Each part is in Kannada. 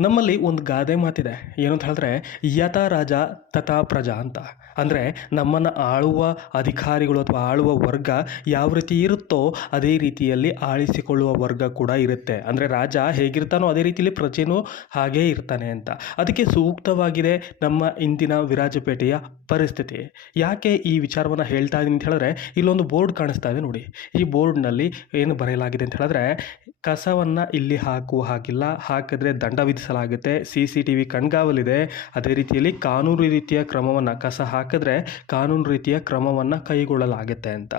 ನಮ್ಮಲ್ಲಿ ಒಂದು ಗಾದೆ ಮಾತಿದೆ. ಏನು ಅಂತ ಹೇಳಿದ್ರೆ ಯತ ರಾಜ ತಥಾ ಪ್ರಜಾ ಅಂತ. ಅಂದರೆ, ನಮ್ಮನ್ನು ಆಳುವ ಅಧಿಕಾರಿಗಳು ಅಥವಾ ಆಳುವ ವರ್ಗ ಯಾವ ರೀತಿ ಇರುತ್ತೋ ಅದೇ ರೀತಿಯಲ್ಲಿ ಆಳಿಸಿಕೊಳ್ಳುವ ವರ್ಗ ಕೂಡ ಇರುತ್ತೆ. ಅಂದರೆ, ರಾಜ ಹೇಗಿರ್ತಾನೋ ಅದೇ ರೀತಿಯಲ್ಲಿ ಪ್ರಜೆನೂ ಹಾಗೇ ಇರ್ತಾನೆ ಅಂತ. ಅದಕ್ಕೆ ಸೂಕ್ತವಾಗಿದೆ ನಮ್ಮ ಇಂದಿನ ವಿರಾಜಪೇಟೆಯ ಪರಿಸ್ಥಿತಿ. ಯಾಕೆ ಈ ವಿಚಾರವನ್ನು ಹೇಳ್ತಾ ಇದ್ದೀನಿ ಅಂತ ಹೇಳಿದ್ರೆ, ಇಲ್ಲೊಂದು ಬೋರ್ಡ್ ಕಾಣಿಸ್ತಾ ಇದೆ ನೋಡಿ. ಈ ಬೋರ್ಡ್ನಲ್ಲಿ ಏನು ಬರೆಯಲಾಗಿದೆ ಅಂತ ಹೇಳಿದ್ರೆ, ಕಸವನ್ನು ಇಲ್ಲಿ ಹಾಕುವ ಹಾಗಿಲ್ಲ. ಹಾಕಿದ್ರೆ ದಂಡ ವಿಧಿಸಲಾಗುತ್ತೆ ಸಿ ಸಿ ಟಿ ವಿ ಕಣ್ಗಾವಲಿದೆ. ಅದೇ ರೀತಿಯಲ್ಲಿ ಕಾನೂನು ರೀತಿಯ ಕ್ರಮವನ್ನು ಕಸ ಹಾಕಿದ್ರೆ ಕಾನೂನು ರೀತಿಯ ಕ್ರಮವನ್ನು ಕೈಗೊಳ್ಳಲಾಗುತ್ತೆ ಅಂತ.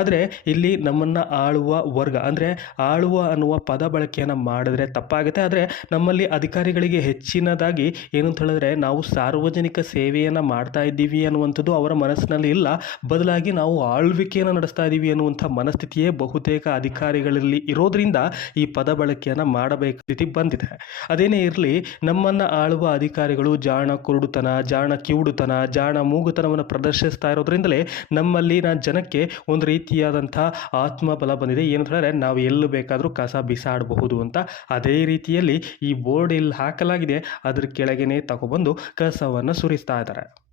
ಆದರೆ ಇಲ್ಲಿ ನಮ್ಮನ್ನು ಆಳುವ ವರ್ಗ, ಅಂದರೆ ಆಳುವ ಅನ್ನುವ ಪದ ಬಳಕೆಯನ್ನು ಮಾಡಿದ್ರೆ ತಪ್ಪಾಗುತ್ತೆ. ಆದರೆ ನಮ್ಮಲ್ಲಿ ಅಧಿಕಾರಿಗಳಿಗೆ ಹೆಚ್ಚಿನದಾಗಿ ಏನು ಅಂತ ಹೇಳಿದ್ರೆ ನಾವು ಸಾರ್ವಜನಿಕ ಸೇವೆಯನ್ನು ಮಾಡ್ತಾ ಇದ್ದೀವಿ ಅನ್ನುವಂಥದ್ದು ಅವರ ಮನಸ್ಸಿನಲ್ಲಿ ಇಲ್ಲ. ಬದಲಾಗಿ ನಾವು ಆಳ್ವಿಕೆಯನ್ನು ನಡೆಸ್ತಾ ಇದ್ದೀವಿ ಅನ್ನುವಂಥ ಮನಸ್ಥಿತಿಯೇ ಬಹುತೇಕ ಅಧಿಕಾರಿಗಳಲ್ಲಿ ಇರೋದ್ರಿಂದ ಈ ಪದ ಬಳಕೆಯನ್ನು ಮಾಡಬೇಕು ಸ್ಥಿತಿ ಬಂದಿದೆ. ಅದೇನೇ ಇರಲಿ, ನಮ್ಮನ್ನು ಆಳುವ ಅಧಿಕಾರಿಗಳು ಜಾಣ ಕುರುಡುತನ, ಜಾಣ ಕಿವುಡುತನ, ಜಾಣ ಮೂಗುತನವನ್ನು ಪ್ರದರ್ಶಿಸ್ತಾ ಇರೋದ್ರಿಂದಲೇ ನಮ್ಮಲ್ಲಿನ ಜನಕ್ಕೆ ಒಂದು ರೀತಿಯಾದಂಥ ಆತ್ಮಬಲ ಬಂದಿದೆ. ಏನು ಹೇಳಿದ್ರೆ, ನಾವು ಎಲ್ಲಿ ಬೇಕಾದರೂ ಕಸ ಬಿಸಾಡಬಹುದು ಅಂತ ಅದೇ ರೀತಿಯಲ್ಲಿ ಈ ಬೋರ್ಡ್ ಇಲ್ಲಿ ಹಾಕಲಾಗಿದೆ. ಅದ್ರ ಕೆಳಗೇನೆ ತಗೊಬಂದು ಕಸವನ್ನು ಸುರಿಸ್ತಾ ಇದ್ದಾರೆ.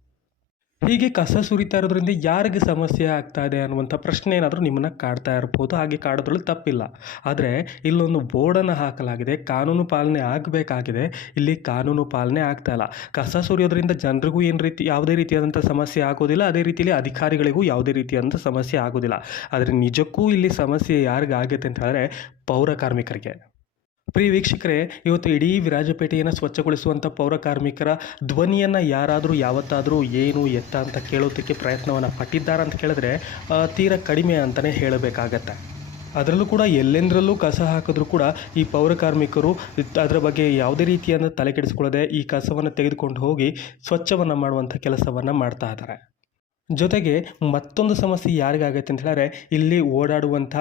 ಹೀಗೆ ಕಸ ಸುರಿತಾ ಇರೋದ್ರಿಂದ ಯಾರಿಗೆ ಸಮಸ್ಯೆ ಆಗ್ತಾ ಇದೆ ಅನ್ನುವಂಥ ಪ್ರಶ್ನೆ ಏನಾದರೂ ನಿಮ್ಮನ್ನು ಕಾಡ್ತಾ ಇರ್ಬೋದು. ಹಾಗೆ ಕಾಡೋದ್ರಲ್ಲಿ ತಪ್ಪಿಲ್ಲ. ಆದರೆ ಇಲ್ಲೊಂದು ಬೋರ್ಡನ್ನು ಹಾಕಲಾಗಿದೆ. ಕಾನೂನು ಪಾಲನೆ ಆಗಬೇಕಾಗಿದೆ. ಇಲ್ಲಿ ಕಾನೂನು ಪಾಲನೆ ಆಗ್ತಾ ಇಲ್ಲ. ಕಸ ಸುರಿಯೋದ್ರಿಂದ ಜನರಿಗೂ ಏನು ರೀತಿ, ಯಾವುದೇ ರೀತಿಯಾದಂಥ ಸಮಸ್ಯೆ ಆಗೋದಿಲ್ಲ. ಅದೇ ರೀತಿಯಲ್ಲಿ ಅಧಿಕಾರಿಗಳಿಗೂ ಯಾವುದೇ ರೀತಿಯಾದಂಥ ಸಮಸ್ಯೆ ಆಗೋದಿಲ್ಲ. ಆದರೆ ನಿಜಕ್ಕೂ ಇಲ್ಲಿ ಸಮಸ್ಯೆ ಯಾರಿಗಾಗುತ್ತೆ ಅಂತ ಹೇಳಿದ್ರೆ ಪೌರ ಕಾರ್ಮಿಕರಿಗೆ. ಪ್ರಿಯ ವೀಕ್ಷಕರೇ, ಇವತ್ತು ಇಡೀ ವಿರಾಜಪೇಟೆಯನ್ನು ಸ್ವಚ್ಛಗೊಳಿಸುವಂಥ ಪೌರ ಕಾರ್ಮಿಕರ ಧ್ವನಿಯನ್ನು ಯಾರಾದರೂ ಯಾವತ್ತಾದರೂ ಏನು, ಎತ್ತ ಅಂತ ಕೇಳೋದಕ್ಕೆ ಪ್ರಯತ್ನವನ್ನು ಪಟ್ಟಿದ್ದಾರೆ ಅಂತ ಕೇಳಿದ್ರೆ ತೀರ ಕಡಿಮೆ ಅಂತಲೇ ಹೇಳಬೇಕಾಗತ್ತೆ. ಅದರಲ್ಲೂ ಕೂಡ ಎಲ್ಲೆಂದರಲ್ಲೂ ಕಸ ಹಾಕಿದ್ರೂ ಕೂಡ ಈ ಪೌರ ಕಾರ್ಮಿಕರು ಅದರ ಬಗ್ಗೆ ಯಾವುದೇ ರೀತಿಯಾದ ತಲೆ ಕೆಡಿಸ್ಕೊಳ್ಳದೆ ಈ ಕಸವನ್ನು ತೆಗೆದುಕೊಂಡು ಹೋಗಿ ಸ್ವಚ್ಛವನ್ನು ಮಾಡುವಂಥ ಕೆಲಸವನ್ನು ಮಾಡ್ತಾ ಇದ್ದಾರೆ. ಜೊತೆಗೆ ಮತ್ತೊಂದು ಸಮಸ್ಯೆ ಯಾರಿಗಾಗತ್ತೆ ಅಂತ ಹೇಳಿದ್ರೆ, ಇಲ್ಲಿ ಓಡಾಡುವಂಥ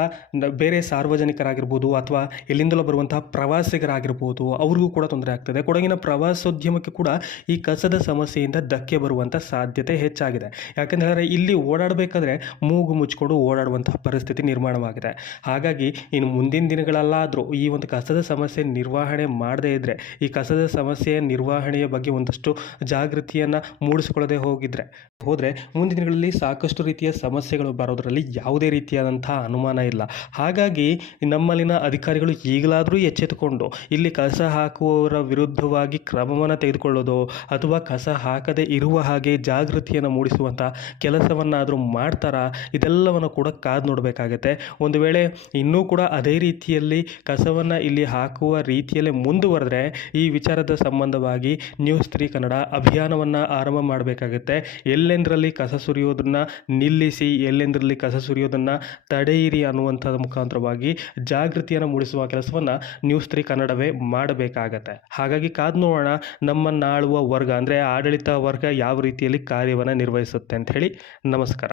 ಬೇರೆ ಸಾರ್ವಜನಿಕರಾಗಿರ್ಬೋದು ಅಥವಾ ಎಲ್ಲಿಂದಲೂ ಬರುವಂತಹ ಪ್ರವಾಸಿಗರಾಗಿರ್ಬೋದು, ಅವ್ರಿಗೂ ಕೂಡ ತೊಂದರೆ ಆಗ್ತದೆ. ಕೊಡಗಿನ ಪ್ರವಾಸೋದ್ಯಮಕ್ಕೆ ಕೂಡ ಈ ಕಸದ ಸಮಸ್ಯೆಯಿಂದ ಧಕ್ಕೆ ಬರುವಂಥ ಸಾಧ್ಯತೆ ಹೆಚ್ಚಾಗಿದೆ. ಯಾಕಂತ ಹೇಳಿದ್ರೆ, ಇಲ್ಲಿ ಓಡಾಡಬೇಕಾದ್ರೆ ಮೂಗು ಮುಚ್ಚಿಕೊಂಡು ಓಡಾಡುವಂತಹ ಪರಿಸ್ಥಿತಿ ನಿರ್ಮಾಣವಾಗಿದೆ. ಹಾಗಾಗಿ ಇನ್ನು ಮುಂದಿನ ದಿನಗಳಲ್ಲಾದರೂ ಈ ಒಂದು ಕಸದ ಸಮಸ್ಯೆ ನಿರ್ವಹಣೆ ಮಾಡದೇ ಇದ್ದರೆ ಈ ಕಸದ ಸಮಸ್ಯೆಯ ನಿರ್ವಹಣೆಯ ಬಗ್ಗೆ ಒಂದಷ್ಟು ಜಾಗೃತಿಯನ್ನು ಮೂಡಿಸಿಕೊಳ್ಳದೆ ಹೋಗಿದ್ರೆ, ಹೋದರೆ ದಿನಗಳಲ್ಲಿ ಸಾಕಷ್ಟು ರೀತಿಯ ಸಮಸ್ಯೆಗಳು ಬರೋದರಲ್ಲಿ ಯಾವುದೇ ರೀತಿಯಾದಂಥ ಅನುಮಾನ ಇಲ್ಲ. ಹಾಗಾಗಿ ನಮ್ಮಲ್ಲಿನ ಅಧಿಕಾರಿಗಳು ಈಗಲಾದರೂ ಎಚ್ಚೆತ್ತುಕೊಂಡು ಇಲ್ಲಿ ಕಸ ಹಾಕುವವರ ವಿರುದ್ಧವಾಗಿ ಕ್ರಮವನ್ನು ತೆಗೆದುಕೊಳ್ಳೋದು ಅಥವಾ ಕಸ ಹಾಕದೇ ಇರುವ ಹಾಗೆ ಜಾಗೃತಿಯನ್ನು ಮೂಡಿಸುವಂಥ ಕೆಲಸವನ್ನಾದರೂ ಮಾಡ್ತಾರಾ? ಇದೆಲ್ಲವನ್ನು ಕೂಡ ಕಾದು ನೋಡಬೇಕಾಗತ್ತೆ. ಒಂದು ವೇಳೆ ಇನ್ನೂ ಕೂಡ ಅದೇ ರೀತಿಯಲ್ಲಿ ಕಸವನ್ನು ಇಲ್ಲಿ ಹಾಕುವ ರೀತಿಯಲ್ಲೇ ಮುಂದುವರೆದ್ರೆ ಈ ವಿಚಾರದ ಸಂಬಂಧವಾಗಿ ನ್ಯೂಸ್ ತ್ರೀ ಕನ್ನಡ ಅಭಿಯಾನವನ್ನು ಆರಂಭ ಮಾಡಬೇಕಾಗತ್ತೆ. ಎಲ್ಲೆಂದರಲ್ಲಿ ಕಸ ಸುರಿಯೋದನ್ನು ನಿಲ್ಲಿಸಿ ಎಲ್ಲೆಂದರಲ್ಲಿ ಕಸ ಸುರಿಯೋದನ್ನು ತಡೆಯಿರಿ ಅನ್ನುವಂಥದ್ದು ಮುಖಾಂತರವಾಗಿ ಜಾಗೃತಿಯನ್ನು ಮೂಡಿಸುವ ಕೆಲಸವನ್ನು ನ್ಯೂಸ್ ತ್ರೀ ಕನ್ನಡವೇ ಮಾಡಬೇಕಾಗತ್ತೆ. ಹಾಗಾಗಿ ಕಾದು ನೋಡೋಣ ನಮ್ಮನ್ನಾಳುವ ವರ್ಗ, ಅಂದರೆ ಆಡಳಿತ ವರ್ಗ ಯಾವ ರೀತಿಯಲ್ಲಿ ಕಾರ್ಯವನ್ನು ನಿರ್ವಹಿಸುತ್ತೆ ಅಂತ ಹೇಳಿ ನಮಸ್ಕಾರ.